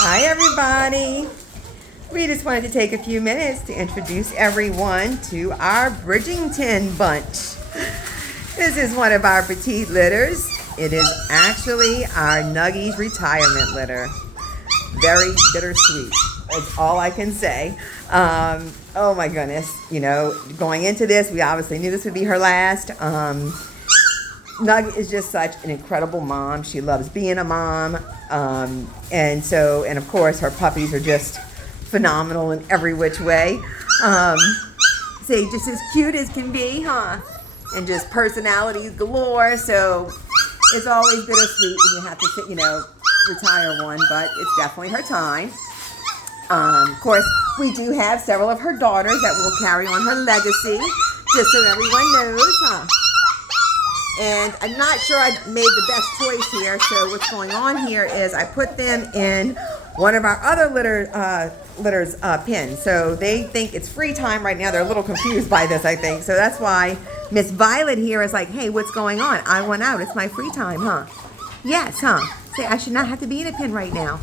Hi, everybody. We just wanted to take a few minutes to introduce everyone to our Bridgerton Bunch. This is one of our petite litters. It is actually our Nuggies retirement litter. Very bittersweet. That's all I can say. Oh my goodness. You know, going into this, we obviously knew this would be her last. Nug is just such an incredible mom. She loves being a mom. And of course, her puppies are just phenomenal in every which way. Say, just as cute as can be, huh? And just personalities galore. So it's always bittersweet when you have to, retire one, but it's definitely her time. Of course, we do have several of her daughters that will carry on her legacy, just so everyone knows, huh? And I'm not sure I made the best choice here. So what's going on here is I put them in one of our other litters pins. So they think it's free time right now. They're a little confused by this, I think. So that's why Miss Violet here is like, hey, what's going on? I went out. It's my free time, huh? Yes, huh? Say, I should not have to be in a pin right now.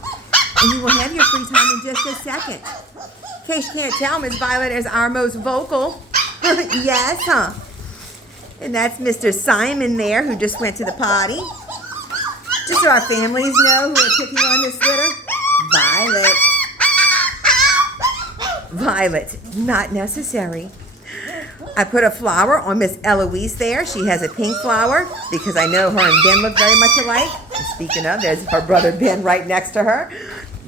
And you will have your free time in just a second. In case you can't tell, Miss Violet is our most vocal. Yes, huh? And that's Mr. Simon there, who just went to the potty. Just so our families know who are picking on this litter. Violet, not necessary. I put a flower on Miss Eloise there. She has a pink flower because I know her and Ben look very much alike. And speaking of, there's her brother Ben right next to her.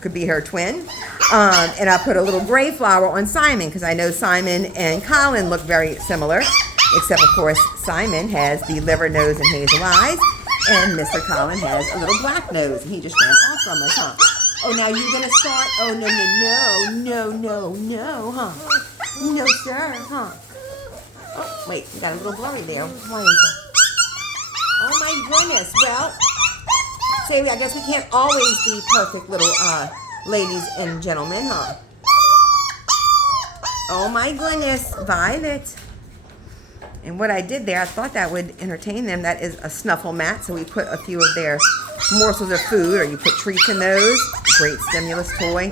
Could be her twin. And I put a little gray flower on Simon because I know Simon and Colin look very similar. Except, of course, Simon has the liver nose and hazel eyes, and Mr. Colin has a little black nose. He just ran off from us, huh? Oh, now you're going to start? Oh, no, huh? No, sir, huh? Oh, wait, you got a little blurry there. Why is that? Oh, my goodness. Well, say, I guess we can't always be perfect little ladies and gentlemen, huh? Oh, my goodness. Violet. And what I did there, I thought that would entertain them. That is a snuffle mat. So we put a few of their morsels of food, or you put treats in those. Great stimulus toy.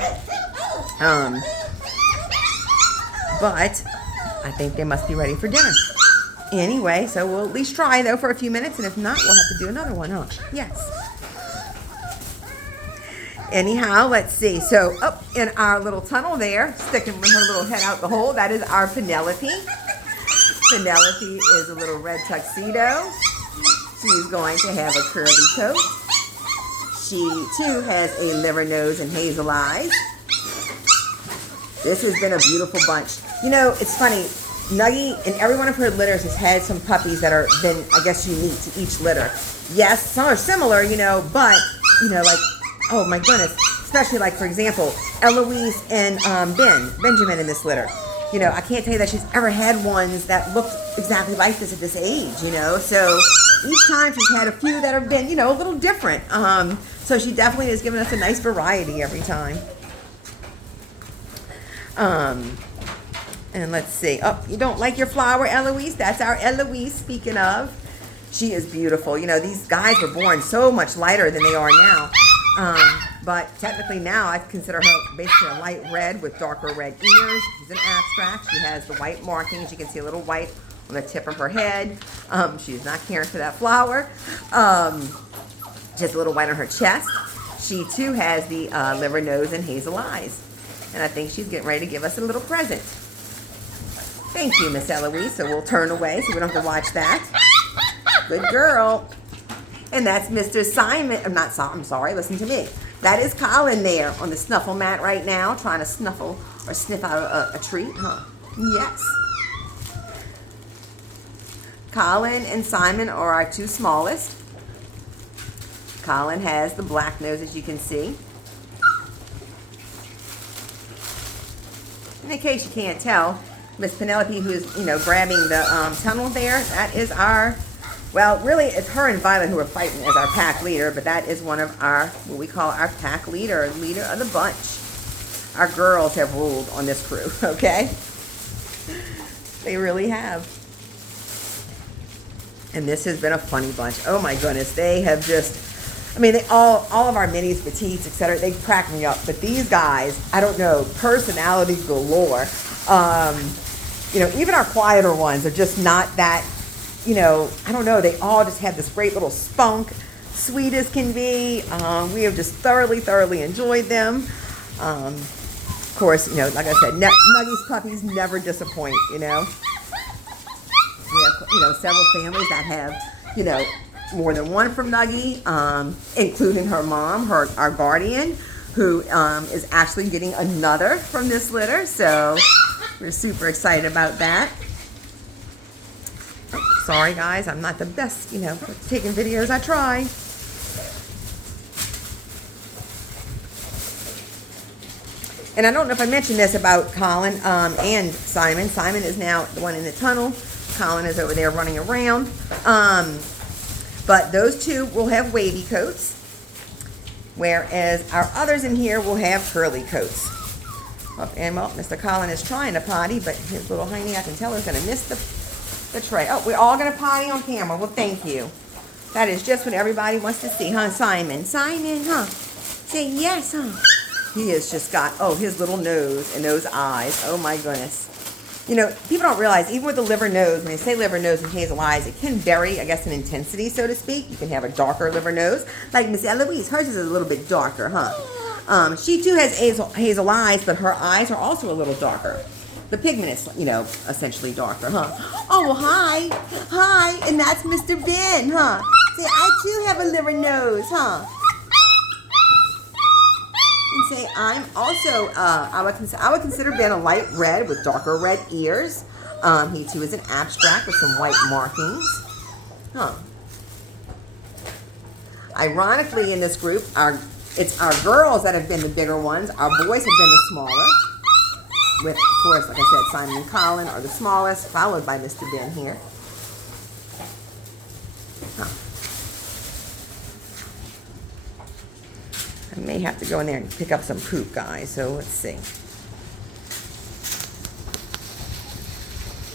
But I think they must be ready for dinner. Anyway, so we'll at least try, though, for a few minutes. And if not, we'll have to do another one, huh? Yes. Anyhow, let's see. So up in our little tunnel there, sticking with her little head out the hole, that is our Penelope. Penelope is a little red tuxedo. She's going to have a curly coat. She, too, has a liver nose and hazel eyes. This has been a beautiful bunch. You know, it's funny. Nuggie and every one of her litters has had some puppies that are been, I guess, unique to each litter. Yes, some are similar, but, like, oh, my goodness. Especially, like, for example, Eloise and Benjamin in this litter. I can't tell you that she's ever had ones that looked exactly like this at this age, So each time she's had a few that have been, a little different. So she definitely has given us a nice variety every time. And let's see. Oh, you don't like your flower, Eloise? That's our Eloise, speaking of. She is beautiful. These guys were born so much lighter than they are now. But technically now I consider her basically a light red with darker red ears. She's an abstract. She has the white markings. You can see a little white on the tip of her head. She's not caring for that flower. Just a little white on her chest. She too has the liver nose and hazel eyes. And I think she's getting ready to give us a little present. Thank you, Miss Eloise. So we'll turn away so we don't have to watch that. Good girl. And that's Mr. Simon. I'm sorry, listen to me. That is Colin there on the snuffle mat right now, trying to snuffle or sniff out a treat, huh? Yes. Colin and Simon are our two smallest. Colin has the black nose, as you can see. And in case you can't tell, Miss Penelope, who is, grabbing the tunnel there, that is our... Well, really, it's her and Violet who are fighting as our pack leader, but that is one of our, what we call our pack leader of the bunch. Our girls have ruled on this crew, okay? They really have. And this has been a funny bunch. Oh, my goodness. They have just I mean, they all of our minis, petites, etc. They crack me up. But these guys, I don't know, personality galore. You know, even our quieter ones are just not that. You know, I don't know. They all just have this great little spunk, sweet as can be. We have just thoroughly enjoyed them. Of course, you know, like I said, Nuggy's puppies never disappoint. You know, we have, you know, several families that have, you know, more than one from Nuggy, including her mom, our guardian, who is actually getting another from this litter. So we're super excited about that. Oh, sorry guys, I'm not the best, you know, taking videos. I try. And I don't know if I mentioned this about Colin and Simon. Simon is now the one in the tunnel. Colin is over there running around. But those two will have wavy coats, whereas our others in here will have curly coats. Oh, and well, Mr. Colin is trying to potty, but his little hiney, I can tell, is going to miss the tray. Oh, we're all going to potty on camera. Well, thank you. That is just what everybody wants to see, huh, Simon? Simon, huh? Say yes, huh? He has just got, oh, his little nose and those eyes. Oh, my goodness. You know, people don't realize, even with the liver nose, when they say liver nose and hazel eyes, it can vary, I guess, in intensity, so to speak. You can have a darker liver nose. Like Miss Eloise, hers is a little bit darker, huh? She, too, has hazel eyes, but her eyes are also a little darker. The pigment is, you know, essentially darker, huh? Oh, well, hi. Hi, and that's Mr. Ben, huh? Say, I, too, have a liver nose, huh? And say I'm also I would consider Ben a light red with darker red ears. He too is an abstract with some white markings. Huh. Ironically, in this group, it's our girls that have been the bigger ones. Our boys have been the smaller. With, of course, like I said, Simon and Colin are the smallest, followed by Mr. Ben here. Huh. I may have to go in there and pick up some poop, guys, so let's see.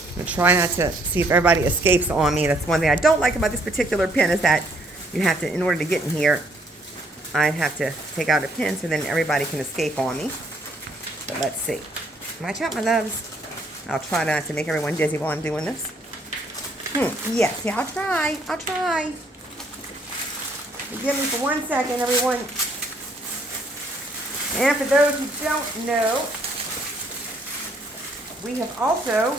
I'm going to try not to see if everybody escapes on me. That's one thing I don't like about this particular pin, is that you have to, in order to get in here, I have to take out a pin so then everybody can escape on me. So let's see. Watch out, my loves. I'll try not to make everyone dizzy while I'm doing this. Yes, yeah, I'll try. Forgive me for 1 second, everyone. And for those who don't know, we have also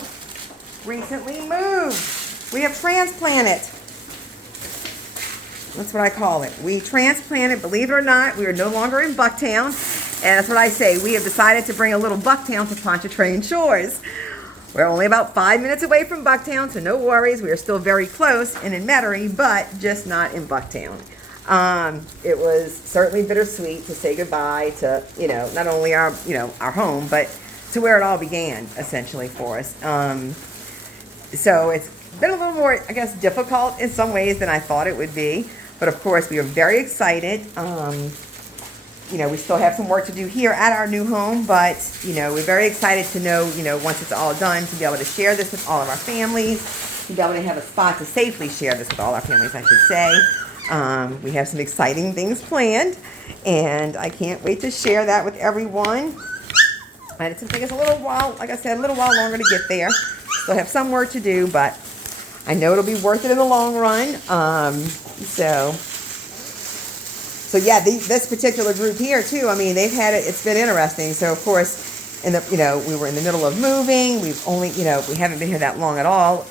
recently moved. We have transplanted. That's what I call it. We transplanted, believe it or not. We are no longer in Bucktown. And that's what I say. We have decided to bring a little Bucktown to Pontchartrain Shores. We're only about 5 minutes away from Bucktown, so no worries. We are still very close and in Metairie, but just not in Bucktown. It was certainly bittersweet to say goodbye to, you know, not only our, you know, our home, but to where it all began, essentially, for us. So it's been a little more, I guess, difficult in some ways than I thought it would be. But of course, we are very excited. You know, we still have some work to do here at our new home, but, you know, we're very excited to know, you know, once it's all done, to be able to share this with all of our families, to be able to have a spot to safely share this with all our families, I should say. We have some exciting things planned, and I can't wait to share that with everyone. And it's going to take us a little while, like I said, a little while longer to get there. Still have some work to do, but I know it'll be worth it in the long run. So yeah, this particular group here too, I mean, they've had it, it's been interesting. So of course, you know, we were in the middle of moving. We've only, you know, we haven't been here that long at all.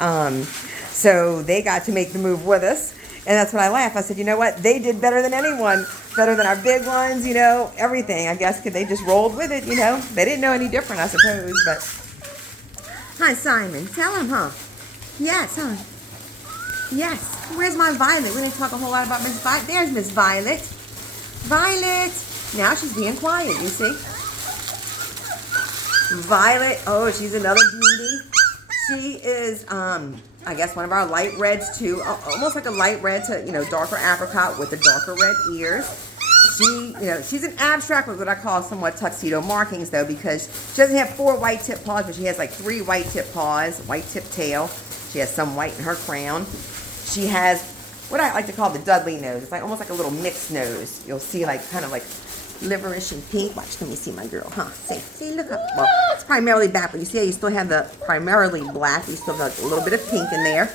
So they got to make the move with us. And that's when I laughed. I said, you know what? They did better than anyone, better than our big ones, you know, everything. I guess because they just rolled with it, you know. They didn't know any different, I suppose. But hi, Simon. Tell him, huh? Yes, huh? Yes. Where's my Violet? We didn't talk a whole lot about Miss Violet. There's Miss Violet. Violet. Now she's being quiet, you see. Violet. Oh, she's another beauty. She is, I guess, one of our light reds too. Almost like a light red to, you know, darker apricot with the darker red ears. She, you know, she's an abstract with what I call somewhat tuxedo markings, though, because she doesn't have 4 white tip paws, but she has like 3 white tip paws, white tip tail. She has some white in her crown. She has what I like to call the Dudley nose. It's like almost like a little mixed nose. You'll see like kind of like liverish and pink. Watch, let me see my girl, huh? See, look up. Well, it's primarily black, but you see how you still have the primarily black. You still got a little bit of pink in there.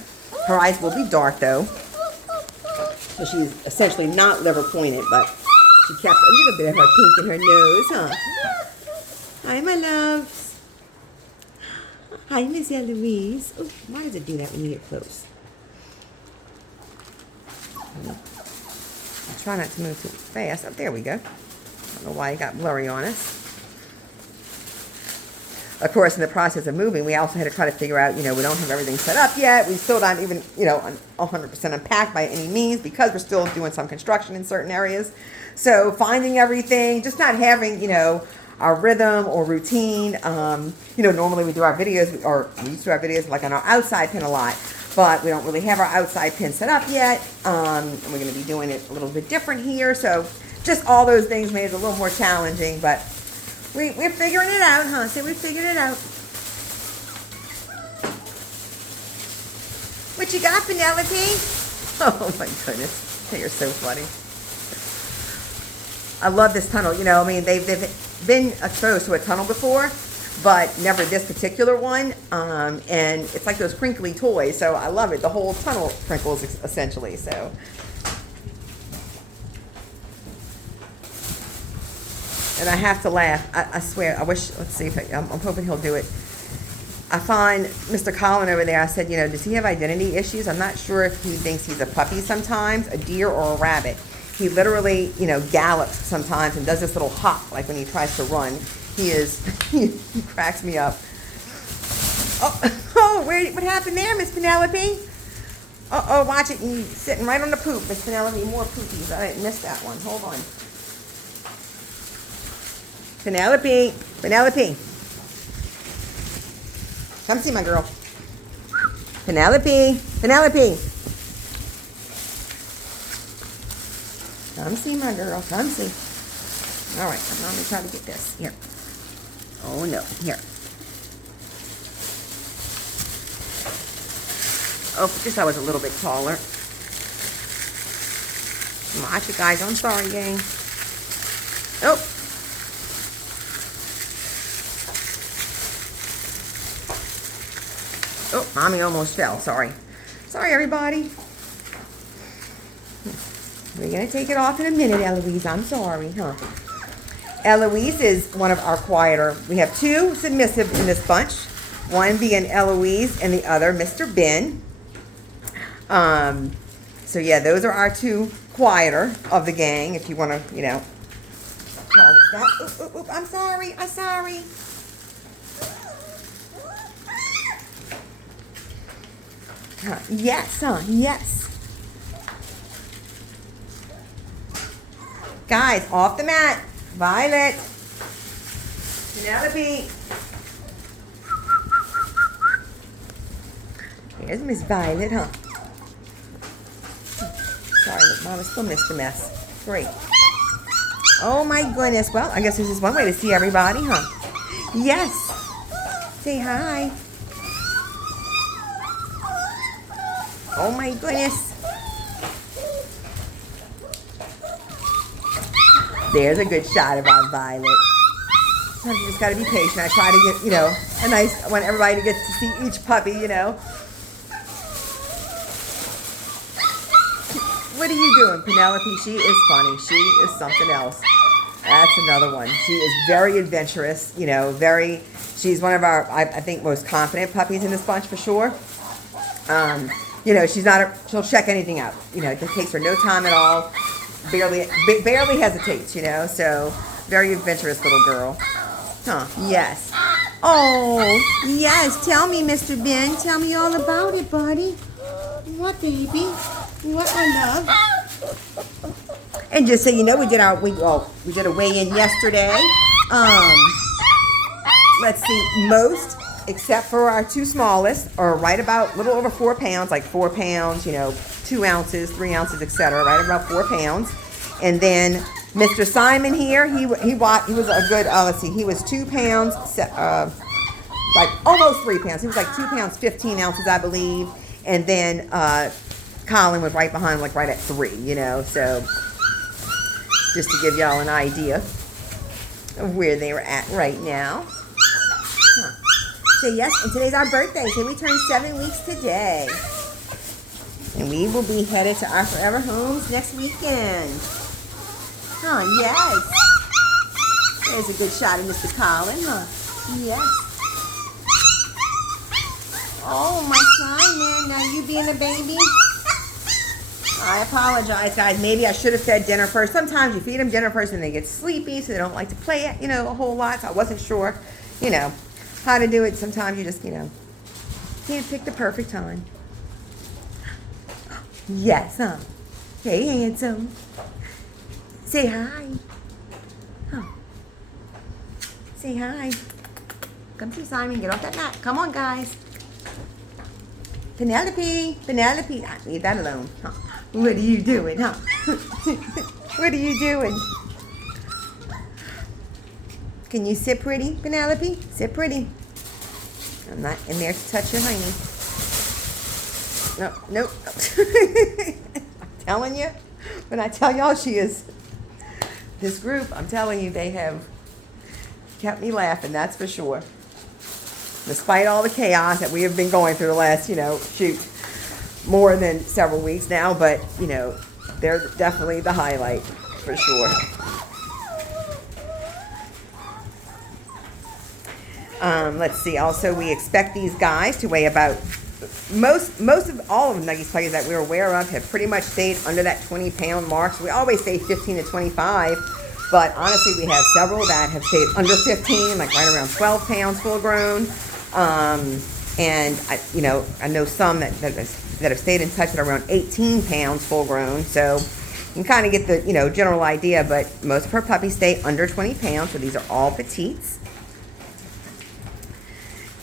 Her eyes will be dark though. So she's essentially not liver pointed, but she kept a little bit of her pink in her nose, huh? Hi, my loves. Hi, Miss Eloise. Oh, why does it do that when you get close? I try not to move too fast. Oh, there we go. I don't know why it got blurry on us. Of course, in the process of moving, we also had to try to figure out, we don't have everything set up yet. We still not even, 100% unpacked by any means because we're still doing some construction in certain areas. So finding everything, just not having, our rhythm or routine. Normally we do our videos, or we used to do our videos like on our outside pin a lot. But we don't really have our outside pin set up yet. And we're going to be doing it a little bit different here. So just all those things made it a little more challenging. But we're figuring it out, huh? So we figured it out. What you got, Penelope? Oh, my goodness. You're so funny. I love this tunnel. They've been exposed to a tunnel before, but never this particular one. And it's like those crinkly toys, so I love it. The whole tunnel crinkles essentially. So, and I have to laugh. I swear. I wish. Let's see if I'm hoping he'll do it. I find Mr. Colin over there. I said, does he have identity issues? I'm not sure if he thinks he's a puppy sometimes, a deer, or a rabbit. He literally, gallops sometimes and does this little hop, like when he tries to run. He cracks me up. Oh, what happened there, Miss Penelope? Oh, watch it. He's sitting right on the poop, Miss Penelope. More poopies. I didn't miss that one. Hold on. Penelope. Come see my girl. Penelope. Come see my girl. Come see. All right. Let me try to get this. Here. Oh, no. Here. Oh, just I was a little bit taller. Watch it, guys. I'm sorry, gang. Oh. Oh, Mommy almost fell. Sorry. Sorry, everybody. We're going to take it off in a minute, Eloise. I'm sorry, huh? Eloise is one of our quieter. We have two submissive in this bunch. One being Eloise and the other Mr. Ben. So, yeah, those are our two quieter of the gang, if you want to, call that. Oop, I'm sorry. Yes, huh? Yes. Guys, off the mat. Violet. Penelope. Here's Miss Violet, huh? Sorry, look, Mama still missed the mess. Great. Oh my goodness. Well, I guess this is one way to see everybody, huh? Yes. Say hi. Oh my goodness. There's a good shot of our Violet. Sometimes you just got to be patient. I try to get, a nice, I want everybody to get to see each puppy, What are you doing, Penelope? She is funny. She is something else. That's another one. She is very adventurous, she's one of our, I think, most confident puppies in this bunch for sure. She'll check anything out. It takes her no time at all. Barely hesitates, so very adventurous little girl. Huh, yes. Oh, yes. Tell me, Mr. Ben. Tell me all about it, buddy. What, baby? What, my love? And just so you know, we did a weigh-in yesterday. Let's see, most, except for our two smallest, are right about a little over 4 pounds, like 4 pounds, 2 ounces, 3 ounces, etc. Right about 4 pounds. And then Mr. Simon here, he was a good, let's see, he was 2 pounds, like almost 3 pounds. He was like 2 pounds, 15 ounces, I believe. And then Colin was right behind, like right at 3, you know. So just to give y'all an idea of where they were at right now. Huh. So yes, and today's our birthday. So we turned 7 weeks today. And we will be headed to our forever homes next weekend. Huh, yes. There's a good shot of Mr. Colin, huh? Yes. Oh, my Simon, now you being a baby? I apologize, guys. Maybe I should have fed dinner first. Sometimes you feed them dinner first and they get sleepy, so they don't like to play, you know, a whole lot. So I wasn't sure, you know, how to do it. Sometimes you just, you know, can't pick the perfect time. Yes, huh? Hey, handsome. Say hi. Huh. Say hi. Come see Simon. Get off that mat. Come on, guys. Penelope. Penelope. Leave that alone. Huh? What are you doing, huh? What are you doing? Can you sit pretty, Penelope? Sit pretty. I'm not in there to touch your honey. No, nope. I'm telling you, when I tell y'all she is this group, I'm telling you, they have kept me laughing, that's for sure. Despite all the chaos that we have been going through the last, you know, more than several weeks now, but, you know, they're definitely the highlight, for sure. Let's see, also we expect these guys to weigh about, most of all of Nuggy's puppies that we're aware of have pretty much stayed under that 20-pound mark. So we always say 15 to 25, but honestly we have several that have stayed under 15, like right around 12 pounds full grown. And you know, I know some that have stayed in touch at around 18 pounds full grown. So you can kind of get the, you know, general idea, but most of her puppies stay under 20 pounds. So these are all petites.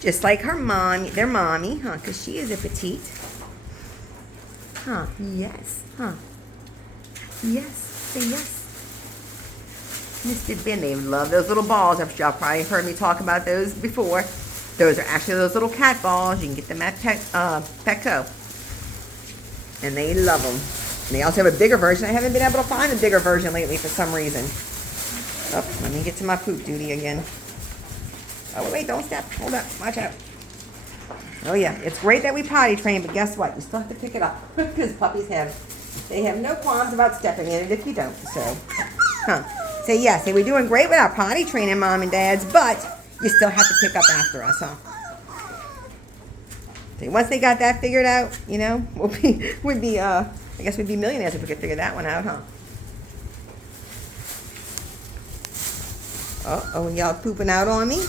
Just like her mommy, their mommy, huh? Because she is a petite. Huh? Yes. Huh? Yes. Say yes. Mr. Ben, they love those little balls. Y'all probably heard me talk about those before. Those are actually those little cat balls. You can get them at Petco. And they love them. And they also have a bigger version. I haven't been able to find a bigger version lately for some reason. Oh, let me get to my poop duty again. Oh, wait, don't step. Hold up. Watch out. Oh, yeah. It's great that we potty train, but guess what? You still have to pick it up. Because puppies have no qualms about stepping in it if you don't. So, Say yes. Say we're doing great with our potty training, Mom and Dads, but you still have to pick up after us, huh? See, once they got that figured out, you know, I guess we'd be millionaires if we could figure that one out, huh? Uh-oh, y'all pooping out on me?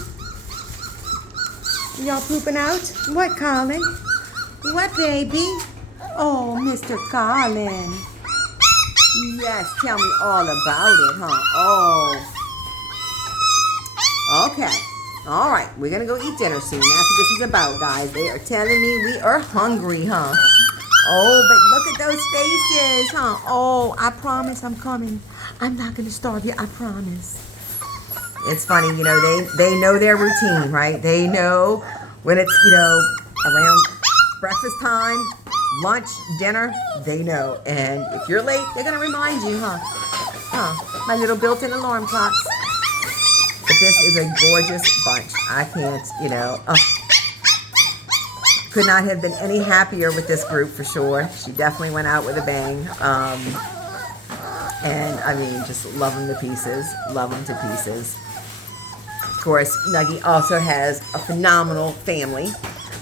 Y'all pooping out? What, Colin? What, baby? Oh, Mr. Colin. Yes, tell me all about it, huh? Oh. Okay. All right, we're going to go eat dinner soon. That's what this is about, guys. They are telling me we are hungry, huh? Oh, but look at those faces, huh? Oh, I promise I'm coming. I'm not going to starve you, I promise. It's funny, you know, they know their routine, right? They know when it's, you know, around breakfast time, lunch, dinner, they know. And if you're late, they're going to remind you, huh? My little built-in alarm clocks. But this is a gorgeous bunch. I can't, you know, could not have been any happier with this group for sure. She definitely went out with a bang. And I mean, just love them to pieces. Love them to pieces. Of course, Nuggy also has a phenomenal family.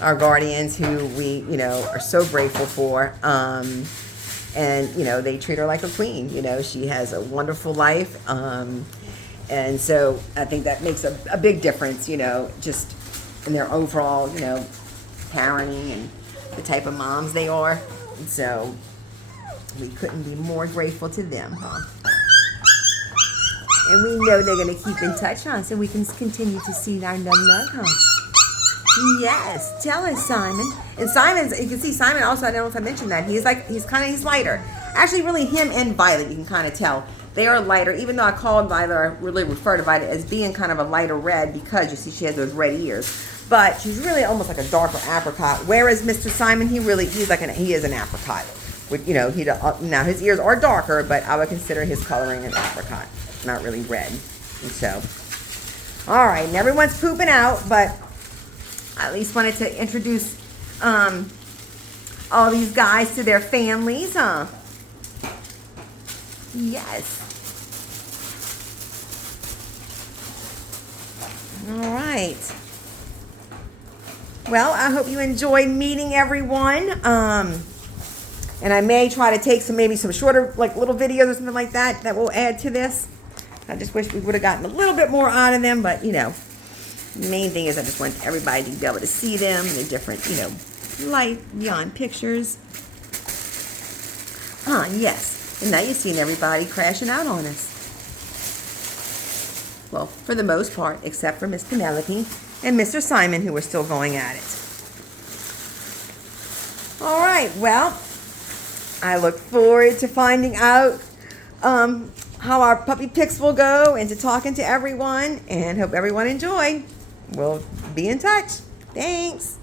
Our guardians who we, you know, are so grateful for. And, you know, they treat her like a queen. You know, she has a wonderful life. And so I think that makes a big difference, you know, just in their overall, you know, parenting and the type of moms they are. And so we couldn't be more grateful to them, huh? And we know they're going to keep in touch, huh? So we can continue to see our nug, huh? Yes. Tell us, Simon. And Simon's, you can see Simon also, I don't know if I mentioned that, he's lighter. Actually, really him and Violet, you can kind of tell. They are lighter, even though I called Violet, I really refer to Violet as being kind of a lighter red because you see she has those red ears. But she's really almost like a darker apricot. Whereas Mr. Simon, he is an apricot. Would, you know, he now his ears are darker, but I would consider his coloring an apricot, not really red. And so, all right, and everyone's pooping out, but I at least wanted to introduce all these guys to their families, huh? Yes. All right. Well, I hope you enjoyed meeting everyone. And I may try to take maybe some shorter, like little videos or something like that will add to this. I just wish we would have gotten a little bit more out of them, but you know, the main thing is I just want everybody to be able to see them in the different, you know, light beyond pictures. Yes. And now you've seen everybody crashing out on us. Well, for the most part, except for Miss Penelope and Mr. Simon, who are still going at it. All right, well, I look forward to finding out how our puppy pics will go and to talking to everyone, and hope everyone enjoyed. We'll be in touch. Thanks.